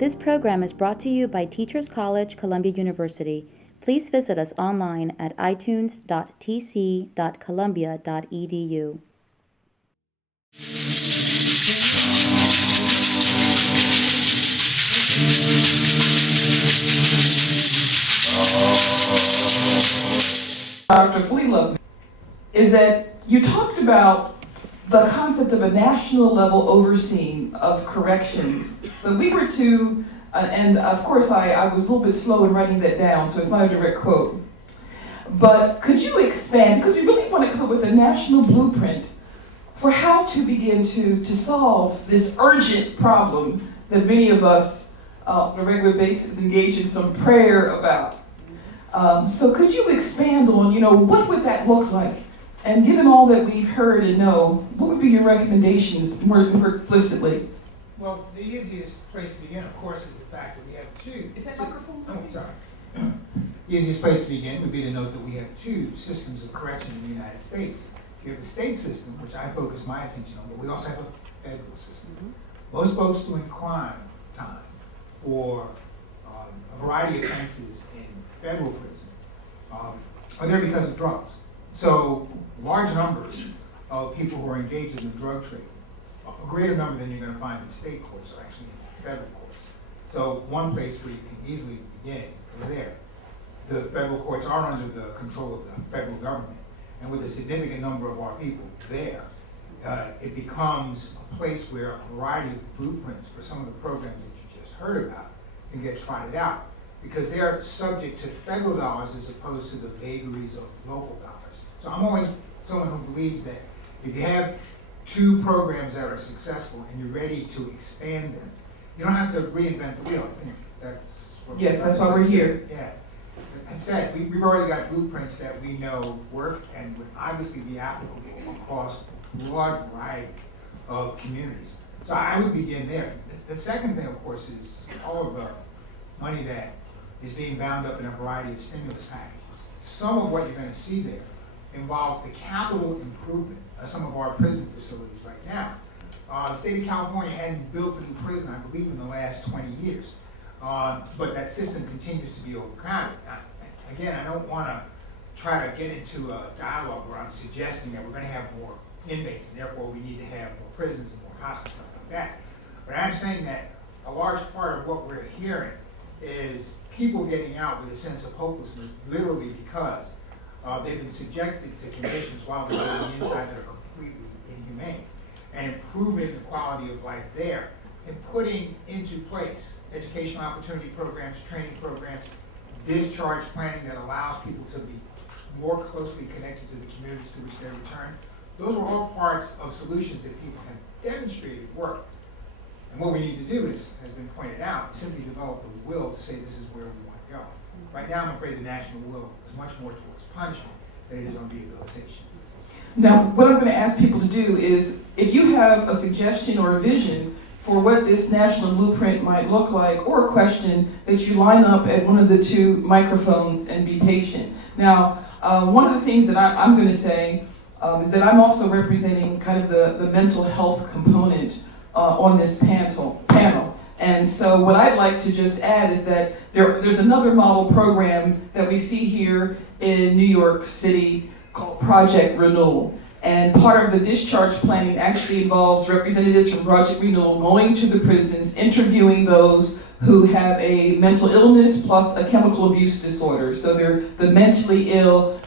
This program is brought to you by Teachers College, Columbia University. Please visit us online at itunes.tc.columbia.edu. Dr. Fleelove, is that you talked about the concept of a national level overseeing of corrections. So we were to, and of course I was a little bit slow in writing that down, so it's not a direct quote. But could you expand, because we really want to come up with a national blueprint for how to begin to solve this urgent problem that many of us on a regular basis engage in some prayer about. So could you expand on, what would that look like? And given all that we've heard and know, what would be your recommendations more explicitly? Well, the easiest place to begin, of course, is the fact that we have two. Is that microphone? Oh, sorry. The easiest place to begin would be to note that we have two systems of correction in the United States. You have the state system, which I focus my attention on, but we also have a federal system. Mm-hmm. Most folks doing crime time for a variety of offenses in federal prison are there because of drugs. So large numbers of people who are engaged in the drug trade, a greater number than you're going to find in state courts are actually in federal courts. So one place where you can easily begin is there. The federal courts are under the control of the federal government, and with a significant number of our people there, it becomes a place where a variety of blueprints for some of the programs that you just heard about can get trotted out, because they're subject to federal dollars as opposed to the vagaries of local dollars. So I'm always someone who believes that if you have two programs that are successful and you're ready to expand them, you don't have to reinvent the wheel. I think that's what that's why we're here. Yeah. I've said we've already got blueprints that we know work and would obviously be applicable across a broad variety of communities. So I would begin there. The second thing, of course, is all of the money that is being bound up in a variety of stimulus packages. Some of what you're going to see there involves the capital improvement of some of our prison facilities right now. The state of California hadn't built a new prison, I believe, in the last 20 years. But that system continues to be overcrowded. Again, I don't want to try to get into a dialogue where I'm suggesting that we're going to have more inmates and therefore we need to have more prisons and more hospitals, stuff like that. But I'm saying that a large part of what we're hearing is people getting out with a sense of hopelessness, literally because they've been subjected to conditions while they're on the inside that are completely inhumane, and improving the quality of life there, and putting into place educational opportunity programs, training programs, discharge planning that allows people to be more closely connected to the communities to which they return. Those are all parts of solutions that people have demonstrated work. And what we need to do is, has been pointed out, simply develop the will to say this is where we want to go. Right now, I'm afraid the national will is much more towards punishment than it is on rehabilitation. Now, what I'm going to ask people to do is, if you have a suggestion or a vision for what this national blueprint might look like, or a question, that you line up at one of the two microphones and be patient. Now, one of the things that I'm going to say is that I'm also representing kind of the mental health component on this panel. And so what I'd like to just add is that there's another model program that we see here in New York City called Project Renewal. And part of the discharge planning actually involves representatives from Project Renewal going to the prisons, interviewing those who have a mental illness plus a chemical abuse disorder. So they're the mentally ill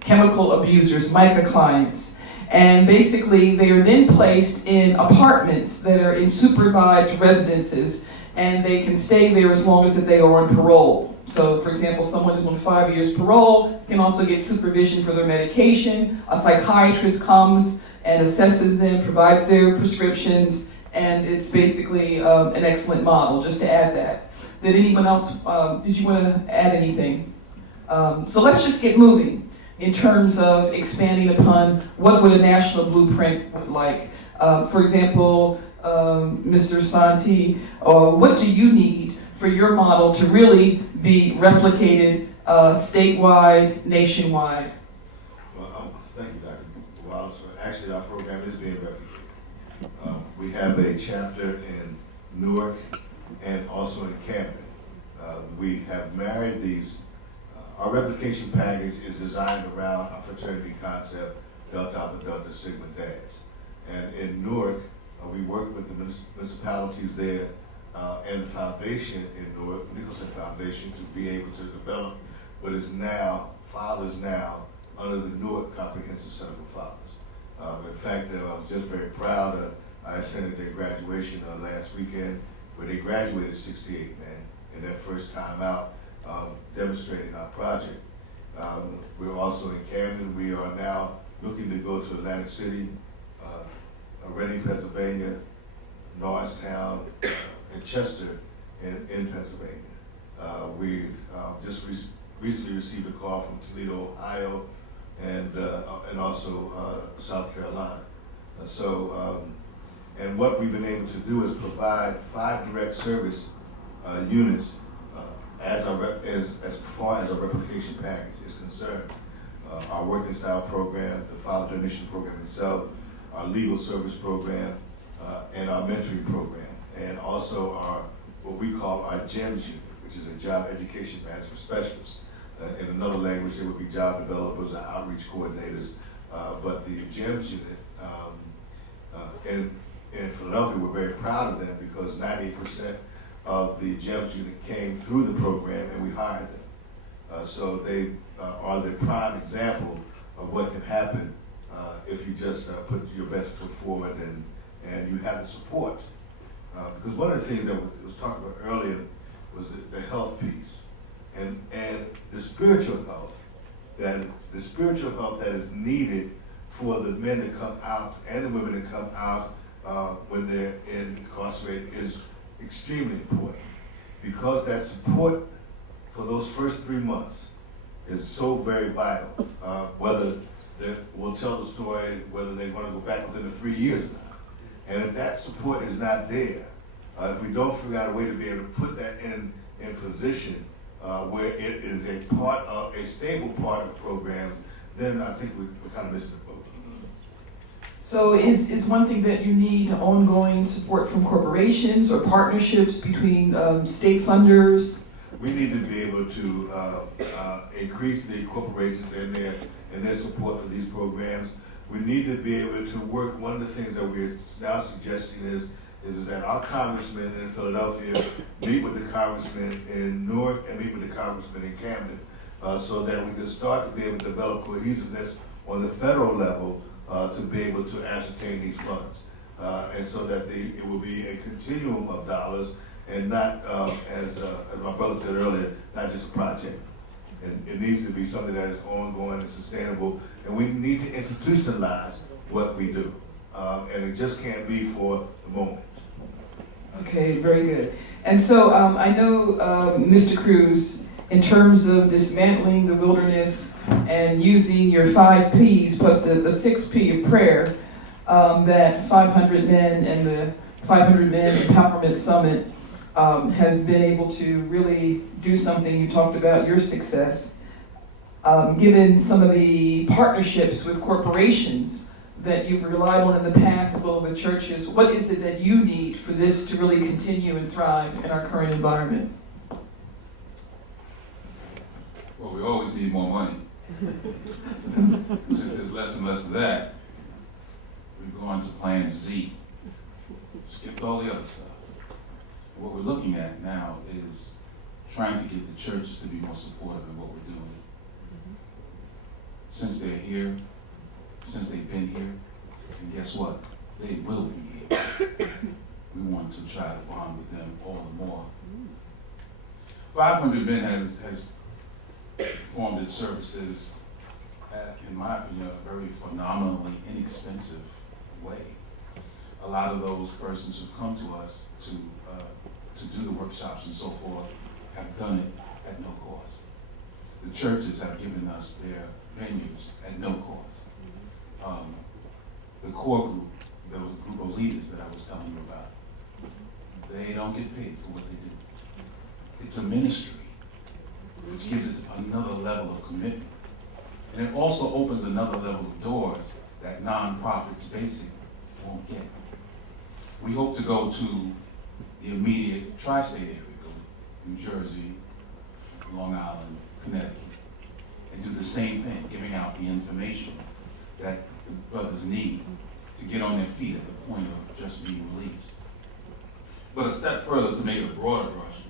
chemical abusers, MICA clients. And basically, they are then placed in apartments that are in supervised residences, and they can stay there as long as they are on parole. So, for example, someone who's on 5 years parole can also get supervision for their medication. A psychiatrist comes and assesses them, provides their prescriptions, and it's basically an excellent model, just to add that. Did anyone else, did you want to add anything? So let's just get moving in terms of expanding upon what would a national blueprint look like. For example, Mr. Santi, what do you need for your model to really be replicated statewide, nationwide? Well, thank you, Dr. Wallace. Actually, our program is being replicated. We have a chapter in Newark, and also in Camden. We have married these. Our replication package is designed around a fraternity concept, Delta Alpha Delta Sigma Dash. And in Newark, we work with the municipalities there and the foundation in Newark, Nicholson Foundation, to be able to develop what is now, Fathers Now, under the Newark Comprehensive Center for Fathers. In fact, I was just very proud. I attended their graduation last weekend, where they graduated 68 men in their first time out, demonstrating our project. We're also in Camden. We are now looking to go to Atlantic City, Reading, Pennsylvania, Norristown, and Chester in Pennsylvania. We just recently received a call from Toledo, Ohio, and also South Carolina. And what we've been able to do is provide 5 direct service units as far as our replication package is concerned. Our working style program, the father donation program itself, our legal service program, and our mentoring program, and also our what we call our GEMS unit, which is a job education management specialist. In another language, they would be job developers or outreach coordinators. But the GEMS unit in Philadelphia, we're very proud of them because 98% of the GEMS unit came through the program and we hired them. So they are the prime example of what can happen if you just put your best foot forward and you have the support. Because one of the things that was talked about earlier was the health piece and the spiritual health that is needed for the men to come out and the women to come out when they're incarcerated is extremely important, because that support for those first 3 months is so very vital. Whether we'll tell the story whether they want to go back within the 3 years now. And if that support is not there, if we don't figure out a way to be able to put that in position where it is a stable part of the program, then I think we're kind of missing the boat. So is one thing that you need ongoing support from corporations or partnerships between state funders? We need to be able to increase the corporations and their support for these programs. We need to be able to work. One of the things that we're now suggesting is that our congressmen in Philadelphia meet with the congressmen in Newark and meet with the congressmen in Camden, so that we can start to be able to develop cohesiveness on the federal level to be able to ascertain these funds, and so that it will be a continuum of dollars and not, as my brother said earlier, not just a project. And it needs to be something that is ongoing and sustainable, and we need to institutionalize what we do, and it just can't be for the moment. Okay, very good. And so I know, Mr. Cruz, in terms of dismantling the wilderness and using your 5 Ps plus the 6 P of prayer, that 500 Men and the 500 Men Empowerment Summit has been able to really do something. You talked about your success. Given some of the partnerships with corporations that you've relied on in the past, as well with churches, what is it that you need for this to really continue and thrive in our current environment? Well, we always need more money. Since there's less and less of that, we've gone to plan Z. Skipped all the other stuff. What we're looking at now is trying to get the churches to be more supportive in what we're doing. Since they're here, since they've been here, and guess what? They will be here. We want to try to bond with them all the more. 500 Men has performed its services at, in my opinion, a very phenomenally inexpensive way. A lot of those persons who come to us to do the workshops and so forth have done it at no cost. The churches have given us their venues at no cost. The core group, there was a group of leaders that I was telling you about, they don't get paid for what they do. It's a ministry, which gives it another level of commitment. And it also opens another level of doors that nonprofits basically won't get. We hope to go to the immediate tri-state area, New Jersey, Long Island, Connecticut, and do the same thing, giving out the information that the brothers need to get on their feet at the point of just being released. But a step further, to make it a broader brush,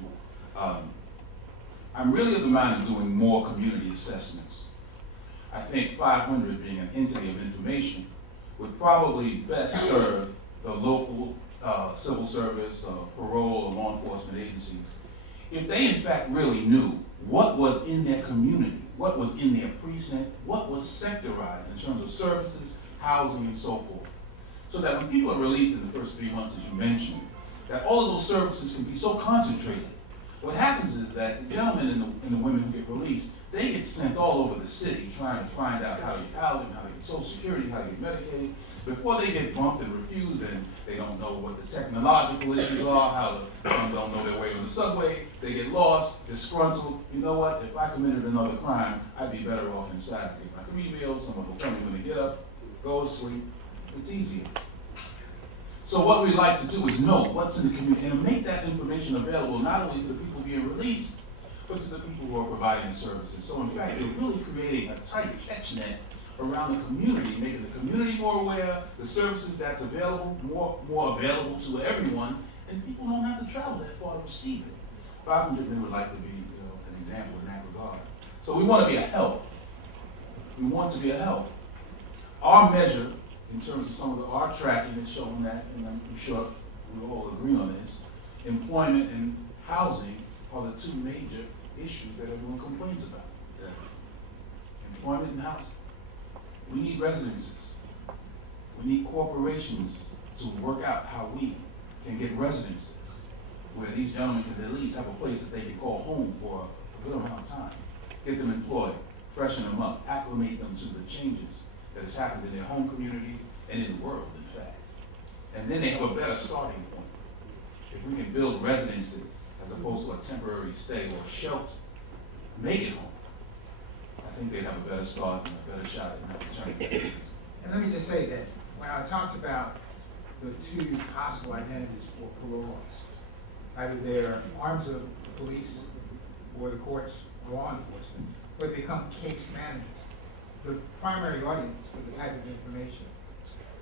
I'm really of the mind of doing more community assessments. I think 500 being an entity of information would probably best serve the local civil service, parole, or law enforcement agencies if they in fact really knew what was in their community, what was in their precinct, what was sectorized in terms of services, housing, and so forth. So that when people are released in the first 3 months, as you mentioned, that all of those services can be so concentrated. What happens is that the gentlemen and the women who get released, they get sent all over the city trying to find out how to get housing, how to get Social Security, how to get Medicaid, before they get bumped and refused, and they don't know what the technological issues are, some don't know their way on the subway, they get lost, disgruntled. You know what, if I committed another crime, I'd be better off inside. I get my 3 meals, someone will tell me when to get up, go to sleep. It's easier. So what we'd like to do is know what's in the community and make that information available not only to the people being released, but to the people who are providing the services. So in fact, they're really creating a tight catch net around the community, making the community more aware, the services that's available, more available to everyone, and people don't have to travel that far to receive it. 500 men would like to be an example in that regard. So we want to be a help. We want to be a help. Our measure, in terms of some of our tracking, is showing that, and I'm sure we all agree on this, employment and housing are the two major issues that everyone complains about. Yeah. Employment and housing. We need residences. We need corporations to work out how we can get residences where these gentlemen can at least have a place that they can call home for a good amount of time. Get them employed, freshen them up, acclimate them to the changes that has happened in their home communities and in the world, in fact. And then they have a better starting point. If we can build residences as opposed to a temporary stay or a shelter, make it home, I think they'd have a better start and a better shot at returning. And let me just say that when I talked about the two possible identities for parole officers, either they're arms of the police or the courts, law enforcement, but they become case managers. The primary audience for the type of information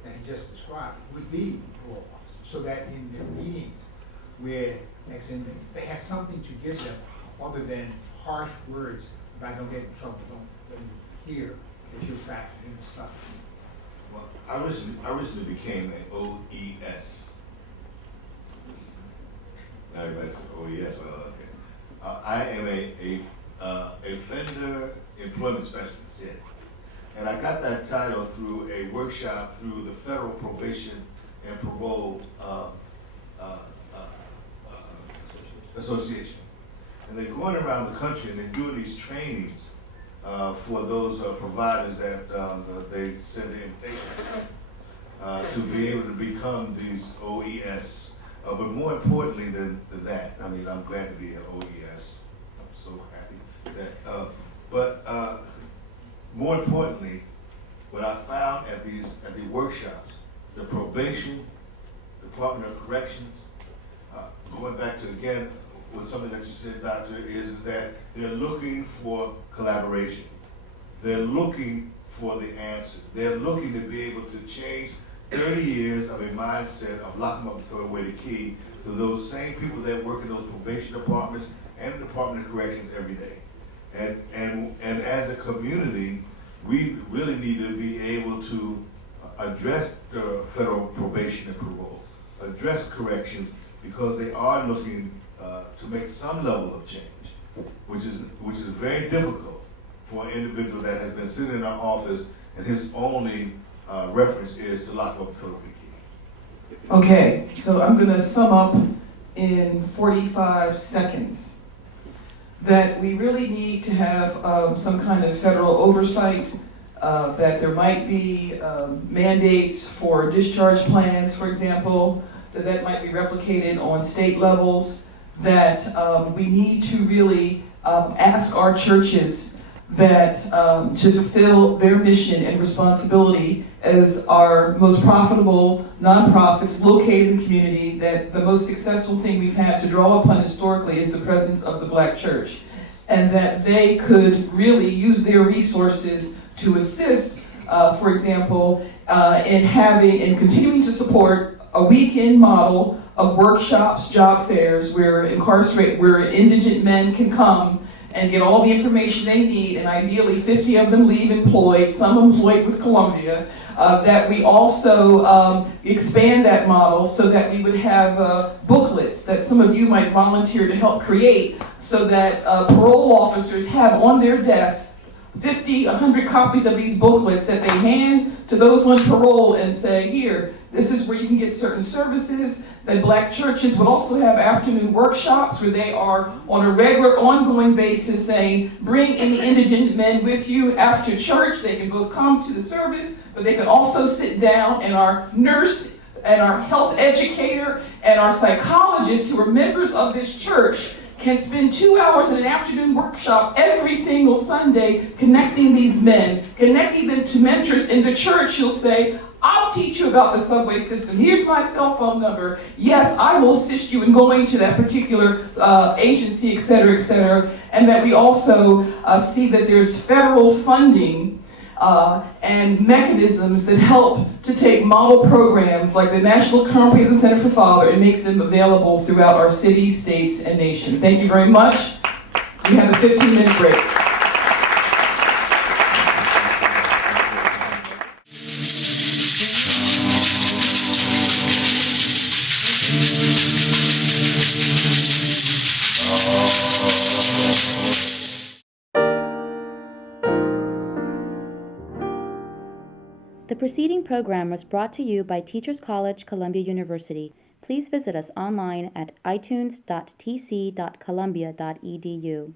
that he just described would be parole officers, so that in their meetings with ex-inmates, they have something to give them other than harsh words about don't get in trouble, don't let me hear that you're factored in stuff. Well, I recently became an OES. Now everybody's OES, well, okay. I am a offender employment specialist, yeah. And I got that title through a workshop through the Federal Probation and Parole Association. And they're going around the country and they're doing these trainings for those providers that they send the invitation to be able to become these OES. But more importantly than that, I mean, I'm glad to be an OES. I'm so happy that. But more importantly, what I found at the workshops, the probation, Department of Corrections, going back to again with something that you said, Doctor, is that they're looking for collaboration. They're looking for the answer. They're looking to be able to change 30 years of a mindset of lock them up and throw away the key to those same people that work in those probation departments and the Department of Corrections every day. And as a community, we really need to be able to address the federal probation and parole, address corrections, because they are looking to make some level of change, which is very difficult for an individual that has been sitting in our office and his only reference is to lock up and throw away the key. Okay, so I'm going to sum up in 45 seconds. That we really need to have some kind of federal oversight, that there might be mandates for discharge plans, for example, that might be replicated on state levels, that we need to really ask our churches that to fulfill their mission and responsibility as our most profitable nonprofits located in the community, that the most successful thing we've had to draw upon historically is the presence of the Black church, and that they could really use their resources to assist, for example, in continuing to support a weekend model of workshops, job fairs, where indigent men can come and get all the information they need, and ideally 50 of them leave employed, some employed with Columbia, that we also expand that model so that we would have booklets that some of you might volunteer to help create, so that parole officers have on their desks 50, 100 copies of these booklets that they hand to those on parole and say, here, this is where you can get certain services. That Black churches would also have afternoon workshops where they are on a regular, ongoing basis saying, bring any indigent men with you after church. They can both come to the service, but they can also sit down, and our nurse and our health educator and our psychologists who are members of this church can spend 2 hours in an afternoon workshop every single Sunday connecting these men, connecting them to mentors in the church. You'll say, I'll teach you about the subway system. Here's my cell phone number. Yes, I will assist you in going to that particular agency, et cetera, and that we also see that there's federal funding and mechanisms that help to take model programs like the National Comprehensive Center for Father and make them available throughout our cities, states, and nation. Thank you very much. We have a 15-minute break. The preceding program was brought to you by Teachers College, Columbia University. Please visit us online at itunes.tc.columbia.edu.